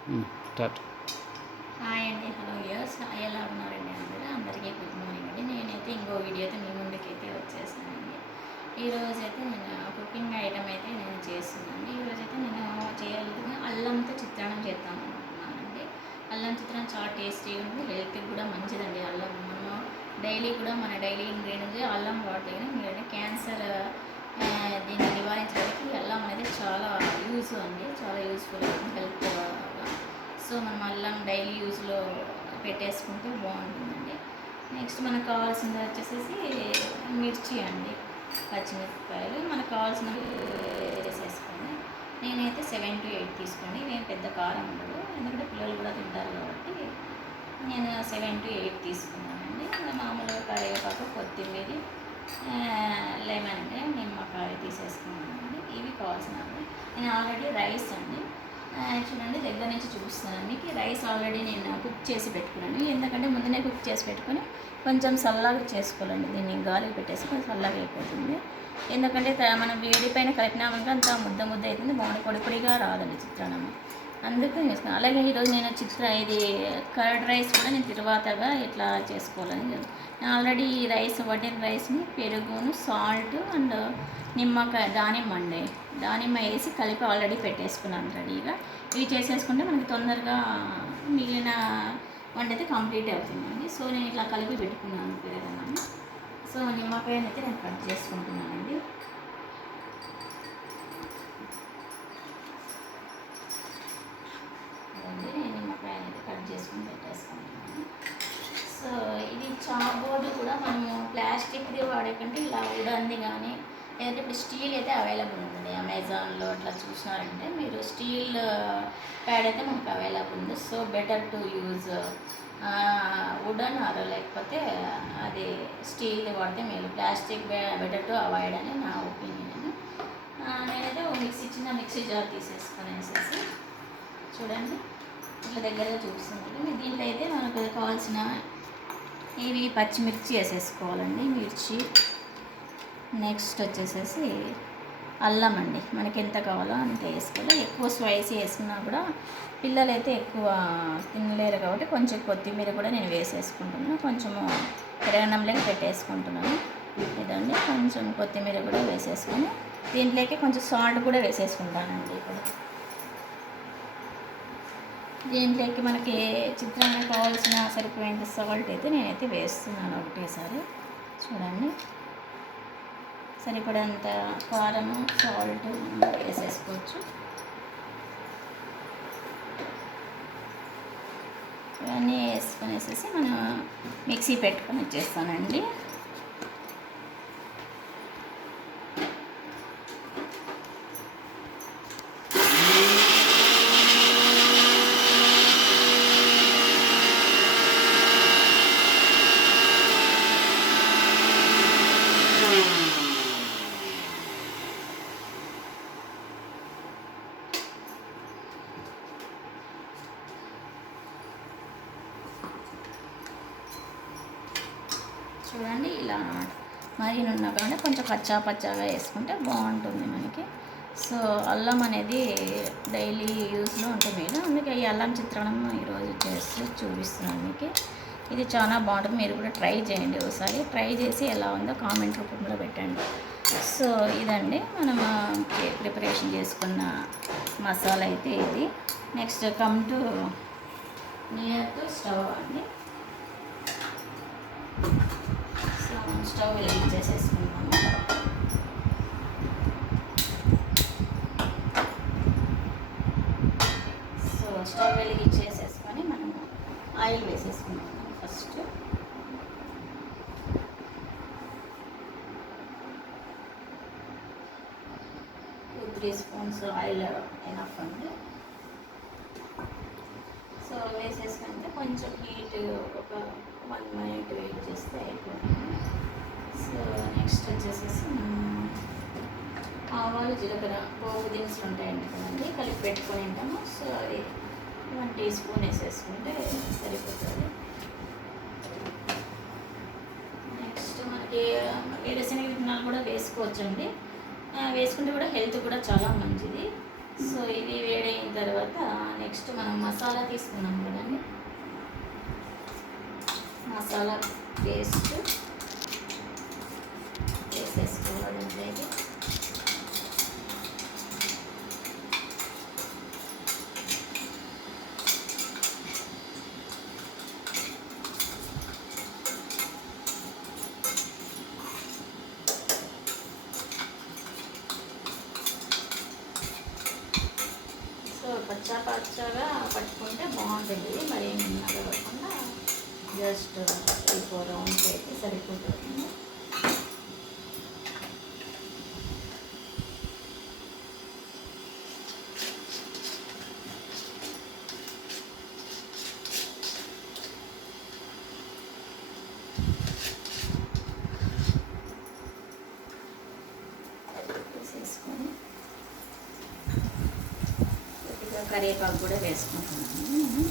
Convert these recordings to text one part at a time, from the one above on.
Start. Hi అండి, hello years ఎలా ఉన్నారండి అందరికీ గుడ్ మార్నింగ్ అండి. నేనైతే ఇంకో వీడియో అయితే మీ ముందుకైతే వచ్చేసానండి. ఈరోజైతే నేను కుకింగ్ ఐటమ్ అయితే నేను చేస్తున్నానండి. ఈరోజైతే నేను చేయాలి అల్లంతో చిత్రాన్నం చేద్దాం అనుకుంటున్నానండి. అల్లం చిత్రాన్నం చాలా టేస్టీగా ఉంది, హెల్త్కి కూడా మంచిదండి. అల్లం మనము డైలీ కూడా మన డైలీ ఇంగ్రీడియంట్స్ అల్లం వాడితే మీరు క్యాన్సర్ దీన్ని నివారించడానికి అల్లం అనేది చాలా యూజ్ అండి, చాలా యూస్ఫుల్ హెల్త్. సో మనం అల్లం డైలీ యూజ్లో పెట్టేసుకుంటే బాగుంటుందండి. నెక్స్ట్ మనకు కావాల్సింది వచ్చేసేసి మిర్చి అండి, పచ్చిమిరపకాయలు మనకు కావాల్సినవి వేసేసుకోండి. నేనైతే 7 to 8 తీసుకోండి, నేను పెద్ద కారం ఉండదు ఎందుకంటే పిల్లలు కూడా తింటారు కాబట్టి నేను 7 to 8 తీసుకున్నానండి. మామూలుగా కరివేపాకు, కొత్తిమీర, లెమన్ అంటే నిమ్మకాయ తీసేసుకున్నానండి. ఇవి కావాల్సినవి. నేను ఆల్రెడీ రైస్ అండి చూడండి దగ్గర నుంచి చూపిస్తున్నాను మీకు. రైస్ ఆల్రెడీ నేను కుక్ చేసి పెట్టుకున్నాను, ఎందుకంటే ముందునే కుక్ చేసి పెట్టుకొని కొంచెం చల్లగా చేసుకోవాలండి. దీన్ని గాలికి పెట్టేసి కొంచెం చల్లగా అయిపోతుంది. ఎందుకంటే మనం వేడి పైన కలిపినామంటే అంత ముద్ద ముద్ద అవుతుంది, బాగుంది, పొడి పొడిగా రాదండి చిత్రాన్నం. అందుకని చేసుకున్నాను. అలాగే ఈరోజు నేను ఇది కర్డ్ రైస్ కూడా నేను తర్వాతగా ఎట్లా చేసుకోవాలని నేను ఆల్రెడీ ఈ రైస్ వడ్డిన రైస్ని పెరుగును, సాల్ట్ అండ్ నిమ్మకాయ, దానిమ్మ వేసి కలిపి ఆల్రెడీ పెట్టేసుకున్నాను రెడీగా. ఇవి చేసేసుకుంటే మనకి తొందరగా మిగిలిన వంట అయితే కంప్లీట్ అవుతుందండి. సో నేను ఇట్లా కలిపి పెట్టుకున్నాను పెరుగన్నాను. సో నిమ్మకాయని అయితే నేను కట్ చేసుకుంటున్నానండి. నేను నిమ్మకాయని అయితే కట్ చేసుకుని పెట్టేసుకుంటున్నాను. సో ఇది చాబోర్డు కూడా మనము ప్లాస్టిక్ది వాడే కంటే ఇలా ఉడంది కానీ లేదంటే ఇప్పుడు స్టీల్ అయితే అవైలబుల్ ఉందండి. అమెజాన్లో అట్లా చూసినారంటే మీరు స్టీల్ ప్యాడ్ అయితే మనకు అవైలబుల్ ఉంది. So better to use wooden or లేకపోతే అది స్టీల్ది వాడితే మీరు ప్లాస్టిక్ బెటర్ టు అవాయిడ్ అని నా ఒపీనియన్. నేనైతే చిన్న మిక్సీ జార్ తీసేసుకునేసేసి చూడండి ఇట్లా దగ్గరగా చూపిస్తుంది. దీంట్లో అయితే మనకు కావాల్సిన ఇవి పచ్చిమిర్చి వేసేసుకోవాలండి, మిర్చి. నెక్స్ట్ వచ్చేసేసి అల్లం అండి, మనకి ఎంత కావాలో అంత వేసుకోవాలి. ఎక్కువ స్పైసీ వేసుకున్నా కూడా పిల్లలు అయితే ఎక్కువ తినలేరు కాబట్టి కొంచెం కొత్తిమీర కూడా నేను వేసేసుకుంటున్నాను. కొంచెము పెరగన్నంలోకి పెట్టేసుకుంటున్నాను. ఇదండి కొంచెం కొత్తిమీర కూడా వేసేసుకొని దీంట్లోకి కొంచెం సాల్ట్ కూడా వేసేసుకుంటానండి. ఇప్పుడు దీంట్లోకి మనకి చిత్రానికి కావాల్సిన సరిపోయేంత సాల్ట్ అయితే నేనైతే వేస్తున్నాను ఒకటేసారి. చూడండి సరిపడేంత కారము, సాల్ట్ వేసేసుకోవచ్చు. ఇవన్నీ వేసుకొనేసేసి మనం మిక్సీ పెట్టుకొని వచ్చేస్తానండి. చూడండి ఇలా అన్నమాట. మరీ నున్న కాకుండా కొంచెం పచ్చాగా వేసుకుంటే బాగుంటుంది మనకి. సో అల్లం అనేది డైలీ యూస్లో ఉంటుంది కదా, అందుకే ఈ అల్లం చిత్రాన్నం ఈరోజు చేసి చూపిస్తున్నాను మీకు. ఇది చాలా బాగుంటుంది, మీరు కూడా ట్రై చేయండి. ఒకసారి ట్రై చేసి ఎలా ఉందో కామెంట్ రూపంలో పెట్టండి. సో ఇదండి మనం ప్రిపరేషన్ చేసుకున్న మసాలా అయితే ఇది. Next come to near to stove అండి. స్టవ్ వెలిగించేసేసుకున్నాము. సో స్టవ్ వెలిగించేసేసుకొని మనము ఆయిల్ వేసేసుకున్నాము. ఫస్ట్ 2-3 స్పూన్స్ ఆయిల్ ఎనఫ్ అండి. సో వేసేసుకుంటే కొంచెం హీట్ ఒక 1 minute వెయిట్ చేస్తే అయిపోతుంది. సో నెక్స్ట్ వచ్చేసేసి ఆవాలు, జీలకర్ర, పోపు దినుసులు ఉంటాయండి కదండి, కలిపి పెట్టుకొని ఉంటాము. సో అది 1 teaspoon వేసేసుకుంటే సరిపోతుంది. నెక్స్ట్ మనకి వేరుశనగ విత్తనాలు కూడా వేసుకోవచ్చండి, వేసుకుంటే కూడా హెల్త్ కూడా చాలా మంచిది. సో ఇవి వేడైన తర్వాత నెక్స్ట్ మనం మసాలా తీసుకున్నాం కదండి, మసాలా పేస్ట్ వేసేసుకోవాలి. అయితే పచ్చగా పట్టుకుంటే బాగుంటుంది. మరి ఏమన్నా పడకుండా జస్ట్ 3-4 రౌండ్స్ అయితే సరిపోతుంది. వేసేసుకొని కొద్దిగా కరివేపాకు కూడా వేసుకుంటున్నాను.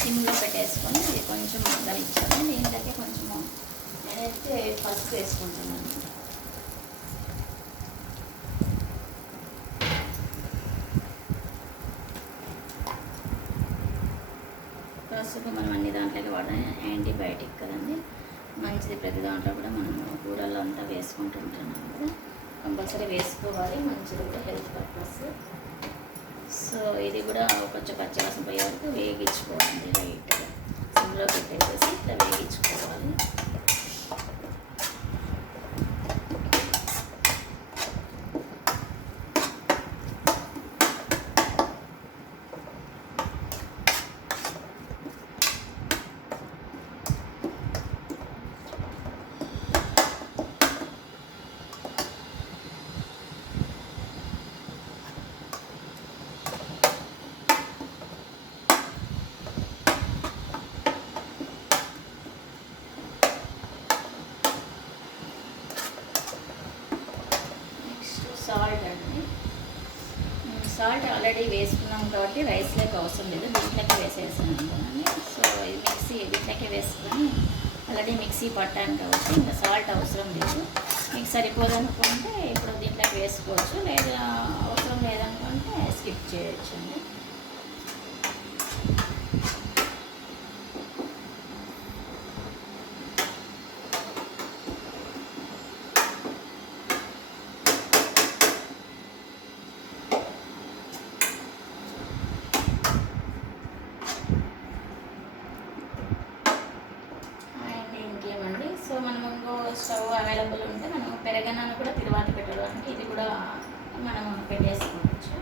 సిమ్లో పెట్టేసుకొని ఇది కొంచెం మగ్గనిచ్చాను. దీంట్లోకి కొంచెము నేనైతే పసుపు వేసుకుంటున్నాను. పసుపు మనం అన్ని దాంట్లోకి వాడడం యాంటీబయాటిక్ కదండి, మంచిది. ప్రతి దాంట్లో కూడా మనం కూరల్లో అంతా వేసుకుంటుంటున్నాం కదా, కంపల్సరీ వేసుకోవాలి, మంచిది కూడా హెల్త్ పర్పస్. సో ఇది కూడా కొంచెం పచ్చివాసన పోయే వరకు వేగించుకోవాలి. లైట్గా సిమ్లో పెట్టేసేసి ఇట్లా వేగించుకోవాలి. సాల్ట్ అండి, సాల్ట్ ఆల్రెడీ వేసుకున్నాం కాబట్టి రైస్లోకి అవసరం లేదు, దీంట్లోకి వేసేసాను అనుకోండి. సో ఇది దీంట్లోకి వేసుకొని ఆల్రెడీ మిక్సీ పట్టాను కాబట్టి ఇంకా సాల్ట్ అవసరం లేదు. మీకు సరిపోదనుకుంటే ఇప్పుడు దీంట్లోకి వేసుకోవచ్చు, లేదా అవసరం లేదనుకుంటే స్కిప్ చేయొచ్చు అండి. సో మనం ఇంకో స్టవ్ అవైలబుల్ ఉంటే మనం పెరగన్నాను కూడా తిరువాత పెట్టడానికి ఇది కూడా మనం పెట్టేసుకోవచ్చు.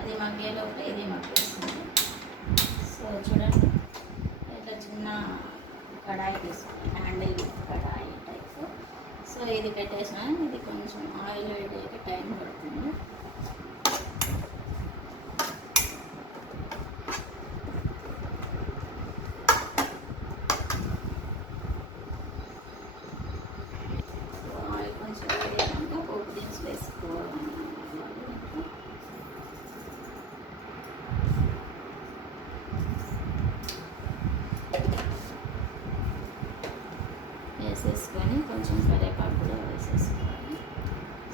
అది మగ్గేలోపు ఇది మగ్గేస్తుంది. సో చూడండి, ఇట్లా చిన్న కడాయి తీసుకుంటాం, హ్యాండిల్ కడాయి టైప్. సో ఇది పెట్టేసిన ఇది కొంచెం ఆయిల్ వేయడానికి టైం పడుతుంది. వేసేసుకొని కొంచెం కరివేపాకు కూడా వేసేసుకోవాలి.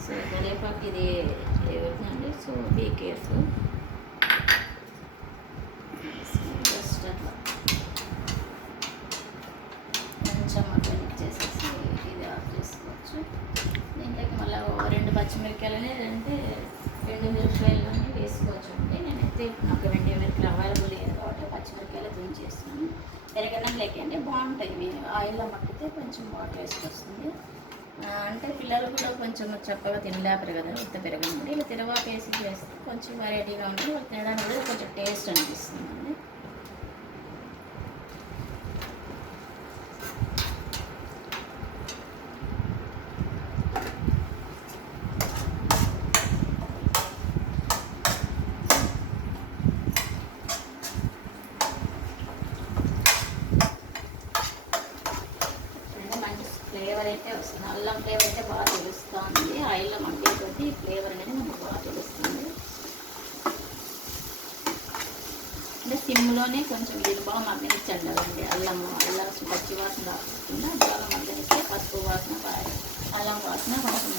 సో కరివేపాకు ఇది ఏమవుతుందండి, సో బీ కేర్ఫుల్. జస్ట్ అట్లా కొంచెం అట్లా చేసేసి ఇది ఆఫ్ చేసుకోవచ్చు. దీంట్లోకి మళ్ళీ 2 పచ్చిమిరపకాయలు లేదంటే 2 మిరపకాయలు అని వేసుకోవచ్చు అండి. నేనైతే నాకు 2 మిరపకాయలు అవైలబుల్ లేదు కాబట్టి పచ్చిమిరపకాయలు దించేస్తున్నాను. పెరగడం లేక అంటే బాగుంటుంది, ఆయిల్లో మట్టితే కొంచెం వాటర్ వేసుకొస్తుంది. అంటే పిల్లలు కూడా కొంచెం చక్కగా తినలేపరు కదా ఉత్త పెరగడం, ఇలా తిరవాత వేసి చేస్తే కొంచెం వెరైటీగా ఉంటుంది, వాళ్ళు తినడానికి కూడా కొంచెం టేస్ట్ అనిపిస్తుంది. ఫ్లేవర్ అయితే వస్తుంది, అల్లం ఫ్లేవర్ అయితే బాగా తెలుస్తుంది. ఆయిల్లో మగ్గే కొద్దీ ఫ్లేవర్ అనేది మనకు బాగా తెలుస్తుంది. అంటే సిమ్లోనే కొంచెం ఇది బాగా మగ్గనిచ్చండి అదండి. అల్లం పచ్చి వాసన రాకుండా బాగా మగ్గనిస్తే పసుపు వాసన అల్లం వాసన కొంచెం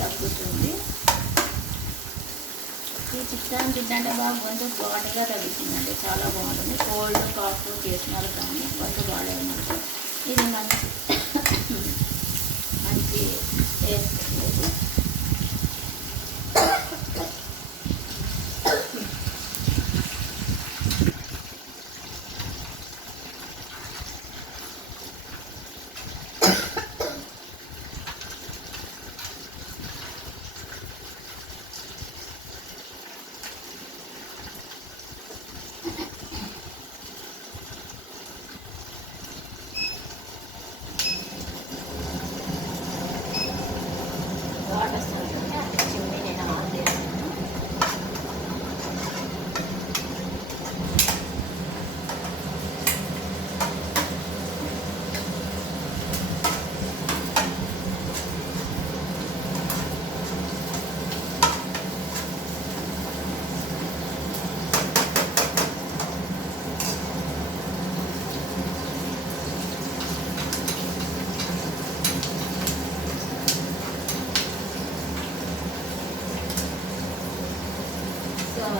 తగ్గుతుంది. ఈ చికెన్ తింటే బాగా గొంతు ఘాటుగా తగ్గుతుందండి, చాలా బాగుంటుంది. కోల్డ్ కాఫ్ చేసిన వాళ్ళు కానీ గొంతు బాగాలేదంటే ఇది మంచి టేస్ట్ ఉంటుంది.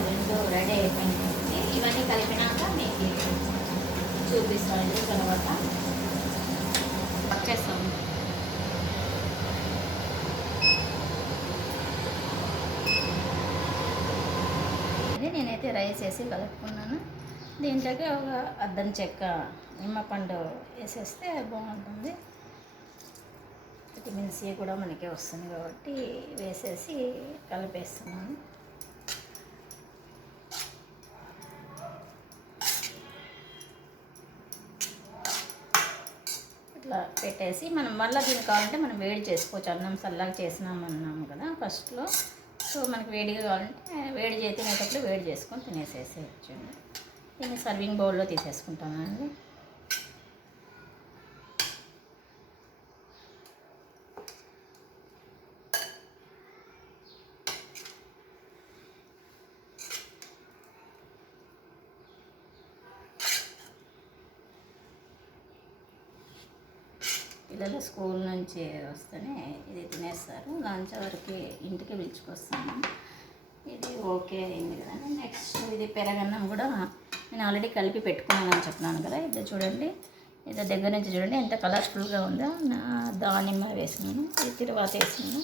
రెండు రెడీ అయిపోయింది. ఇవన్నీ కలిపినాక మీకు చూపిస్తాను తర్వాత వచ్చేస్తాము. నేనైతే రైస్ వేసి కలుపుకున్నాను. దీంట్లోకి ఒక అద్దం చెక్క నిమ్మపండు వేసేస్తే బాగుంటుంది. విటమిన్ సి కూడా మనకి వస్తుంది కాబట్టి వేసేసి కలిపేస్తున్నాను. ఇట్లా పెట్టేసి మనం మళ్ళీ దీనికి కావాలంటే మనం వేడి చేసుకోవచ్చు. అన్నం చల్లగా చేసినామన్నాము కదా ఫస్ట్లో. సో మనకి వేడిగా కావాలంటే వేడి తినేటప్పుడు వేడి చేసుకొని తినేసేసేయచ్చు. దీన్ని సర్వింగ్ బౌల్లో తీసేసుకుంటానండి. పిల్లలు స్కూల్ నుంచి వస్తేనే ఇది తినేస్తారు. లంచ్ వరకు ఇంటికి పిలుచుకొస్తాను. ఇది ఓకే అయింది కదా. నెక్స్ట్ ఇది పెరగన్నం కూడా నేను ఆల్రెడీ కలిపి పెట్టుకున్నానని చెప్తున్నాను కదా. ఇది చూడండి, ఇది దగ్గర నుంచి చూడండి ఎంత కలర్ఫుల్గా ఉందో. దానిమ్మ వేసినాను, ఇది తిరువాత వేసినాను,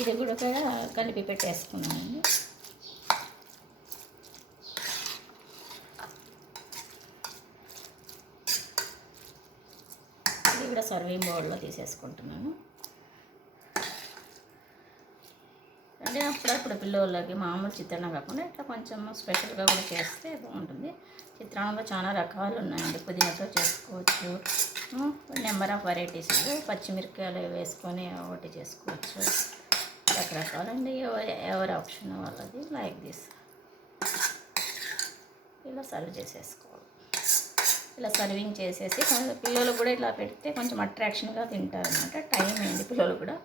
ఇది కూడా కలిపి పెట్టేసుకున్నానండి. ఇది కూడా సర్వింగ్ బౌల్లో తీసేసుకుంటున్నాను. అంటే అప్పుడప్పుడు పిల్లలకి మామూలు చిత్రాన్నం కాకుండా ఇట్లా కొంచెం స్పెషల్గా కూడా చేస్తే బాగుంటుంది. చిత్రాన్నంలో చాలా రకాలు ఉన్నాయండి. పుదీనాతో చేసుకోవచ్చు, నెంబర్ ఆఫ్ వెరైటీస్. పచ్చిమిరపకాయలు వేసుకొని ఒకటి చేసుకోవచ్చు, రకరకాలండి. ఎవరి ఆప్షన్ వాళ్ళది. లైక్ దిస్ ఇలా సర్వ్ చేసేసుకోవాలి. ఇలా సర్వింగ్ చేసేసి పిల్లలు కూడా ఇలా పెడితే కొంచెం అట్రాక్షన్గా తింటారు అనమాట. టైం అయింది, పిల్లలు కూడా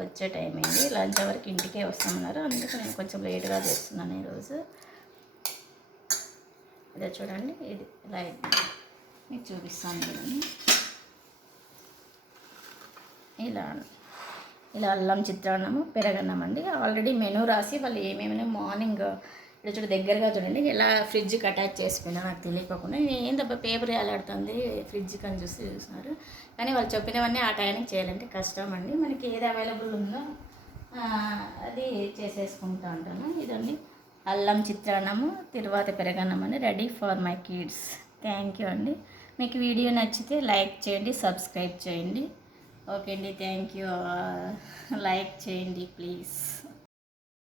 వచ్చే టైం అయింది. లంచ్ వరకు ఇంటికే వస్తున్నారు, అందుకే నేను కొంచెం లేట్గా చేస్తున్నాను ఈరోజు. ఇదే చూడండి, ఇది ఇలా మీకు చూపిస్తాను చూడండి. ఇలా అల్లం చిత్రాన్నము పెరగన్నం అండి. ఆల్రెడీ మెనూ రాసి వాళ్ళు ఏమేమైనా మార్నింగ్ ఇక్కడ చూడ దగ్గరగా చూడండి ఎలా ఫ్రిడ్జ్కి అటాచ్ చేసిపోయినా నాకు తెలియకుండా. నేను ఏందబ్బా పేపర్ వేలాడుతుంది ఫ్రిడ్జ్కి అని చూస్తున్నారు. కానీ వాళ్ళు చెప్పినవన్నీ ఆ టైంకి చేయాలంటే కష్టం అండి. మనకి ఏది అవైలబుల్ ఉందో అది చేసేసుకుంటూ ఉంటాను. ఇదండి అల్లం చిత్రాన్నము తిరువాత పెరగన్నం అండి, ready for my kids. Thank you అండి. మీకు వీడియో నచ్చితే లైక్ చేయండి, సబ్స్క్రైబ్ చేయండి. ఓకే అండి, థ్యాంక్ యూ. లైక్ చేయండి ప్లీజ్.